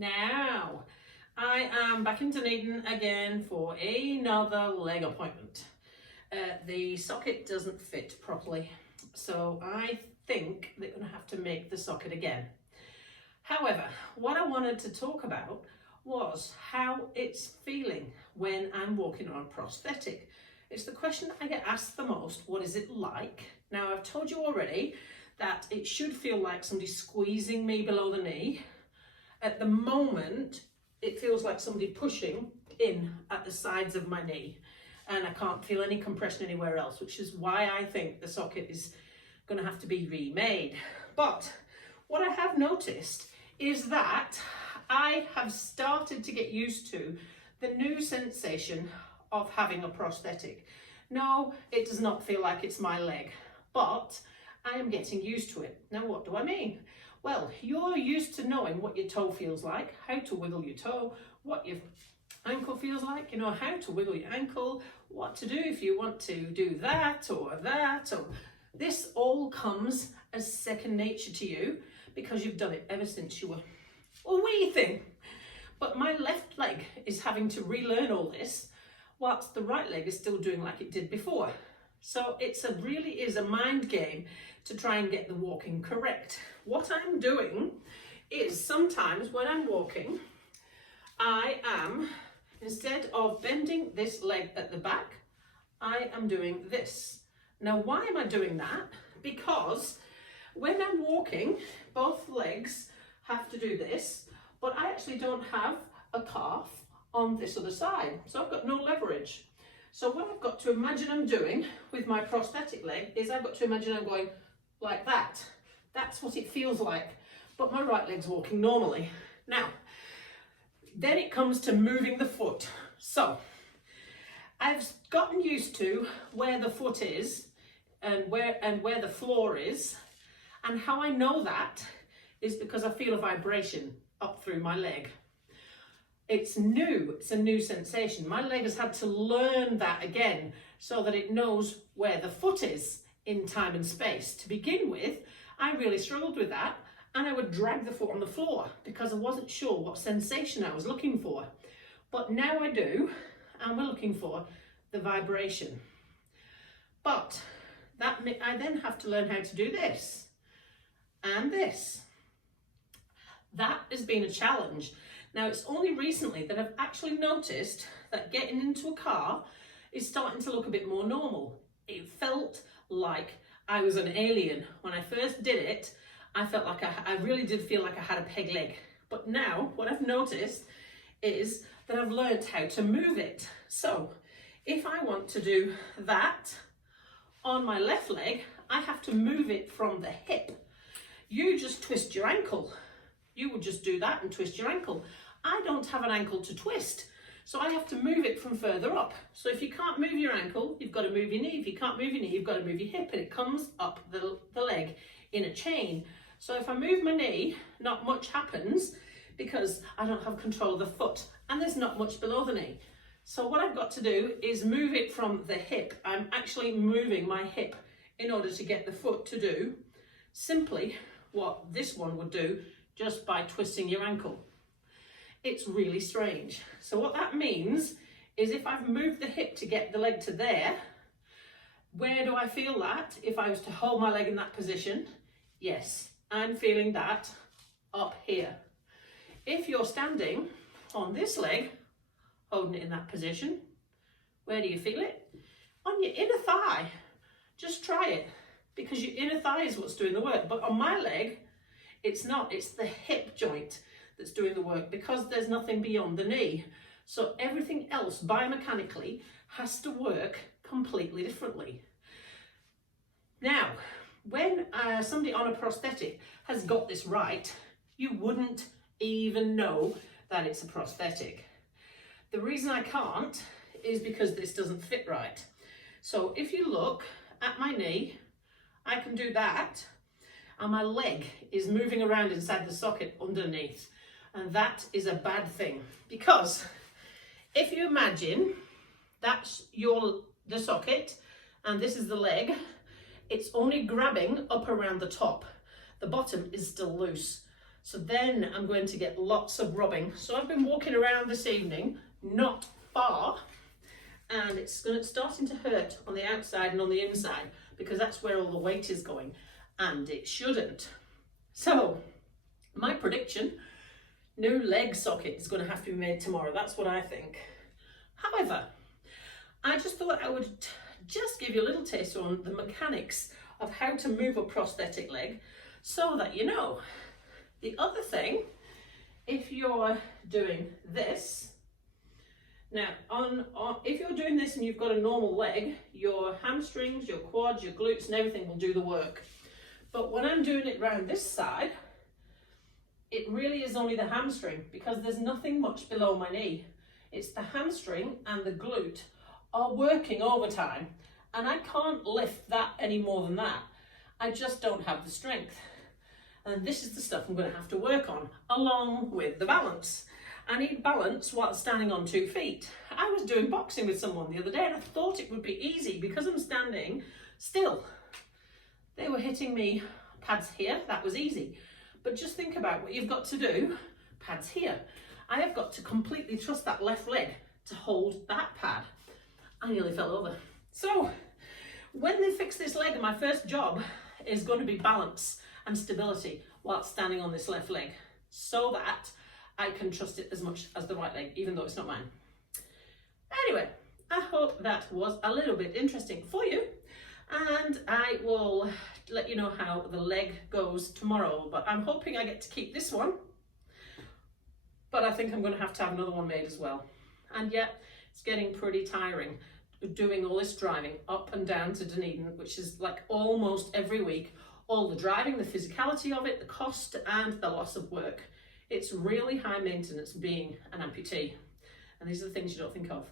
Now, I am back in Dunedin again for another leg appointment. The socket doesn't fit properly, so I think they're going to have to make the socket again. However, what I wanted to talk about was how it's feeling when I'm walking on a prosthetic. It's the question I get asked the most, what is it like? Now, I've told you already that it should feel like somebody squeezing me below the knee. At the moment, it feels like somebody pushing in at the sides of my knee, and I can't feel any compression anywhere else, which is why I think the socket is going to have to be remade. But what I have noticed is that I have started to get used to the new sensation of having a prosthetic. No, it does not feel like it's my leg, but I am getting used to it. Now, what do I mean? Well, you're used to knowing what your toe feels like, how to wiggle your toe, what your ankle feels like, you know, how to wiggle your ankle, what to do if you want to do that or that, or this all comes as second nature to you because you've done it ever since you were a wee thing. But my left leg is having to relearn all this, whilst the right leg is still doing like it did before. So it's really is a mind game to try and get the walking correct. What I'm doing is sometimes when I'm walking, I am, instead of bending this leg at the back, I am doing this. Now, why am I doing that? Because when I'm walking, both legs have to do this, but I actually don't have a calf on this other side, so I've got no leverage. So what I've got to imagine I'm doing with my prosthetic leg is I've got to imagine I'm going like that. That's what it feels like, but my right leg's walking normally. Now, then it comes to moving the foot. So I've gotten used to where the foot is and where the floor is, and how I know that is because I feel a vibration up through my leg. It's new, it's a new sensation. My leg has had to learn that again so that it knows where the foot is in time and space. To begin with, I really struggled with that, and I would drag the foot on the floor because I wasn't sure what sensation I was looking for. But now I do, and we're looking for the vibration. But I then have to learn how to do this and this. That has been a challenge. Now, it's only recently that I've actually noticed that getting into a car is starting to look a bit more normal. It felt like I was an alien. When I first did it, I felt like I really did feel like I had a peg leg. But now, what I've noticed is that I've learned how to move it. So, if I want to do that on my left leg, I have to move it from the hip. You just twist your ankle. You would just do that and twist your ankle. I don't have an ankle to twist, so I have to move it from further up. So if you can't move your ankle, you've got to move your knee. If you can't move your knee, you've got to move your hip, and it comes up the leg in a chain. So if I move my knee, not much happens because I don't have control of the foot, and there's not much below the knee. So what I've got to do is move it from the hip. I'm actually moving my hip in order to get the foot to do simply what this one would do, just by twisting your ankle. It's really strange. So what that means is if I've moved the hip to get the leg to there, where do I feel that? If I was to hold my leg in that position, yes, I'm feeling that up here. If you're standing on this leg, holding it in that position, where do you feel it? On your inner thigh. Just try it, because your inner thigh is what's doing the work. But on my leg, it's not, it's the hip joint that's doing the work because there's nothing beyond the knee. So everything else biomechanically has to work completely differently. Now, when somebody on a prosthetic has got this right, you wouldn't even know that it's a prosthetic. The reason I can't is because this doesn't fit right. So if you look at my knee, I can do that, and my leg is moving around inside the socket underneath. And that is a bad thing, because if you imagine that's the socket and this is the leg, it's only grabbing up around the top. The bottom is still loose. So then I'm going to get lots of rubbing. So I've been walking around this evening, not far, and it's starting to hurt on the outside and on the inside because that's where all the weight is going, and it shouldn't. So my prediction, new leg socket is going to have to be made tomorrow. That's what I think. However, I just thought I would just give you a little taste on the mechanics of how to move a prosthetic leg so that you know. The other thing, if you're doing this, now if you're doing this and you've got a normal leg, your hamstrings, your quads, your glutes and everything will do the work. But when I'm doing it round this side, it really is only the hamstring because there's nothing much below my knee. It's the hamstring and the glute are working overtime, and I can't lift that any more than that. I just don't have the strength. And this is the stuff I'm going to have to work on, along with the balance. I need balance while standing on 2 feet. I was doing boxing with someone the other day and I thought it would be easy because I'm standing still. They were hitting me pads here, that was easy. But just think about what you've got to do, pads here. I have got to completely trust that left leg to hold that pad. I nearly fell over. So when they fix this leg, my first job is going to be balance and stability while standing on this left leg so that I can trust it as much as the right leg, even though it's not mine. Anyway, I hope that was a little bit interesting for you, and I will let you know how the leg goes tomorrow, but I'm hoping I get to keep this one, but I think I'm going to have another one made as well. And yet it's getting pretty tiring doing all this driving up and down to Dunedin, which is like almost every week. All the driving, the physicality of it, the cost and the loss of work. It's really high maintenance being an amputee. And these are the things you don't think of.